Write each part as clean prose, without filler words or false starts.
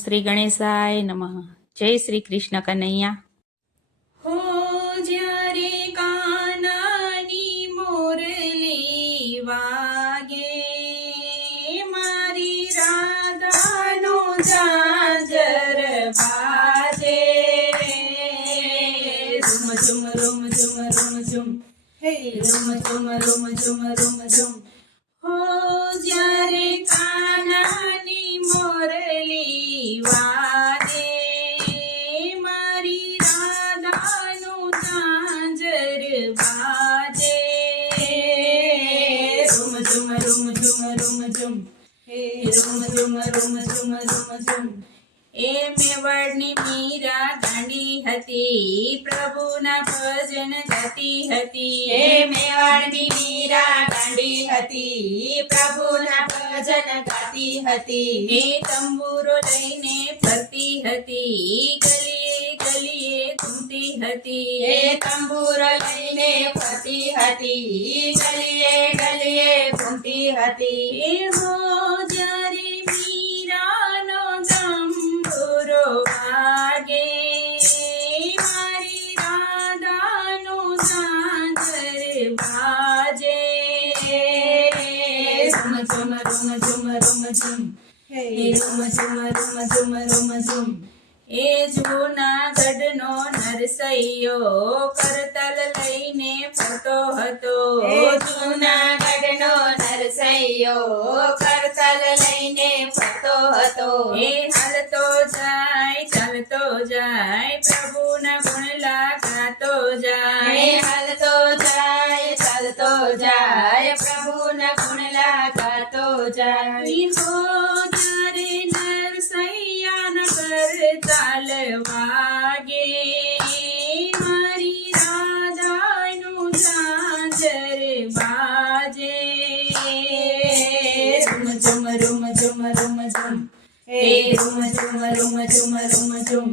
શ્રી ગણેશાય નમઃ. જય શ્રી કૃષ્ણ કનૈયા. હો જ્યારે કાનાની મોરલી વાગે, મારી રાધાનો ઝાંઝર વાજે, રૂમ ઝુમ રૂમ ઝુમ રૂમ ઝુમ, હે રૂમ ઝુમ રૂમ ઝુમ રૂમ ઝુમ. હો જ્યારે કાનાની મોરલી વાગે, મારી રાધાનું ઝાંઝર વાજે, રૂમ ઝુમ રૂમ ઝુમ રૂમ ઝુમ, હે રૂમ ઝુમ રૂમ ઝુમ રૂમ ઝુમ. એ મેવાડની મીરા ગાંડી હતી, પ્રભુના ભજન ગાતી હતી. એ મેવાડની મીરા ગાંડી હતી, પ્રભુના ભજન ગાતી હતી. એ તંબુરો લઈને ફરતી હતી, ગલીએ ગલીએ ઘૂમતી હતી. એ તંબુરો લઈને ફરતી હતી, ગલીએ ગલીએ ઘૂમતી હતી. એ હો જ્યારે મીરાનો તંબુરો વાગે, મારી રાધાનું ઝાંઝર વાજે, રૂમ ઝુમ રૂમ ઝુમ રૂમ ઝુમ, હે રૂમ ઝુમ રૂમ ઝુમ રૂમ ઝુમ. એ જૂનાગઢનો નરસૈયો કરતલ લઈને ફરતો હતો. એ જૂનાગઢનો નરસૈયો કરતલ લઈને ફરતો હતો. એ હાલતો જાય ચાલતો જાય, પ્રભુના ગુણલા ગાતો એ જાય. હાલતો જાય ચાલતો જાય, પ્રભુના ગુણલા ગાતો જાય. હો જ્યારે નરસૈયાના કરતાલ વાગે, મારી રાધાનું ઝાંઝર વાજે, રૂમ ઝુમ રૂમ ઝુમ રૂમ ઝુમ, હે રૂમ ઝુમ રૂમ ઝુમ રૂમ ઝુમ.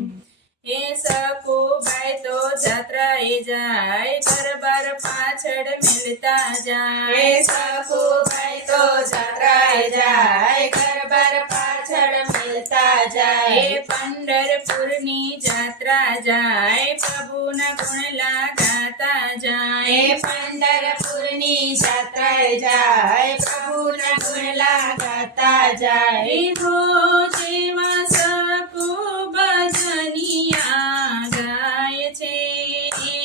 એ સકુબાઈ તો જાત્રાએ જાય, ગરબાર પાછળ મિલતા એ જાય. સકુબાઈ તો જાત્રાએ જાય, ગરબાર પાછળ મિલતા જાય. એ પંઢરપુરની જાત્રા જાય, પ્રભુના ગુણલા ગાતા એ જાય. પંઢરપુરની જાત્રાએ જાય, પ્રભુના ગુણલા ગાતા જાય. એ હો જેવા સકુબ ભજનિયા ગાય છે, એ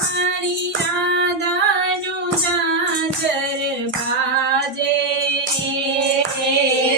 મારી રાધાનું ઝાંઝર વાજે,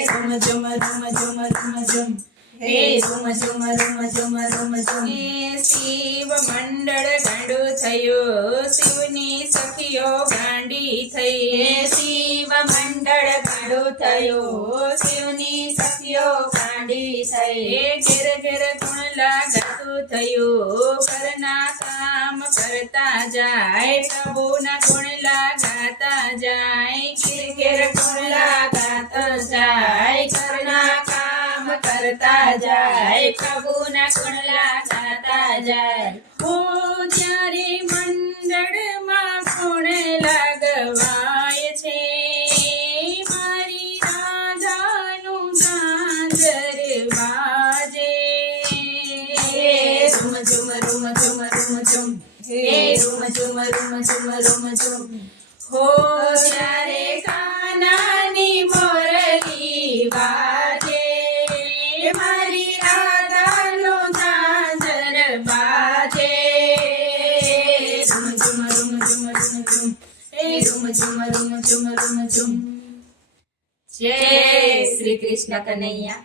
રૂમ ઝુમ રૂમ ઝુમ રૂમ ઝુમ, હે રૂમ ઝુમ રૂમ ઝુમ રૂમ ઝુમ. એ શિવ મંડળ ગાંડું થયું, શિવની સખીઓ ગાંડી એ થઈ. શિવ મંડળ ગાંડું થયું, શિવની સખીઓ ગાંડી થઈ. એ ઘેર ઘેર ગુણલા ગાતું થયું, ઘરના કામ કરતા જાય, પ્રભુના ગુણલા ગાતા જાય. ઘેર ઘેર ગુણલા ગાતા જાય, ઘરના કામ કરતા જાય, પ્રભુના ગુણલા ગાતા જાય. હો જ્યારે મંડળમાં ગુણલા ગવાય છે, મારી રાધાનું ઝાંઝર વાજે, રૂમ ઝુમ રૂમ ઝુમ રૂમ ઝુમ, હે રૂમ ઝુમ રૂમ ઝુમ રૂમ ઝુમ. હો જ્યારે કાનાની મોરલી વાજે, મારી રાધાનો ઝાંઝર વાજે, રૂમ ઝુમ રૂમ ઝુમ રૂમ ઝુમ, હે રૂમ ઝુમ રૂમ ઝુમ રૂમ ઝુમ. જય શ્રી કૃષ્ણ કનૈયા.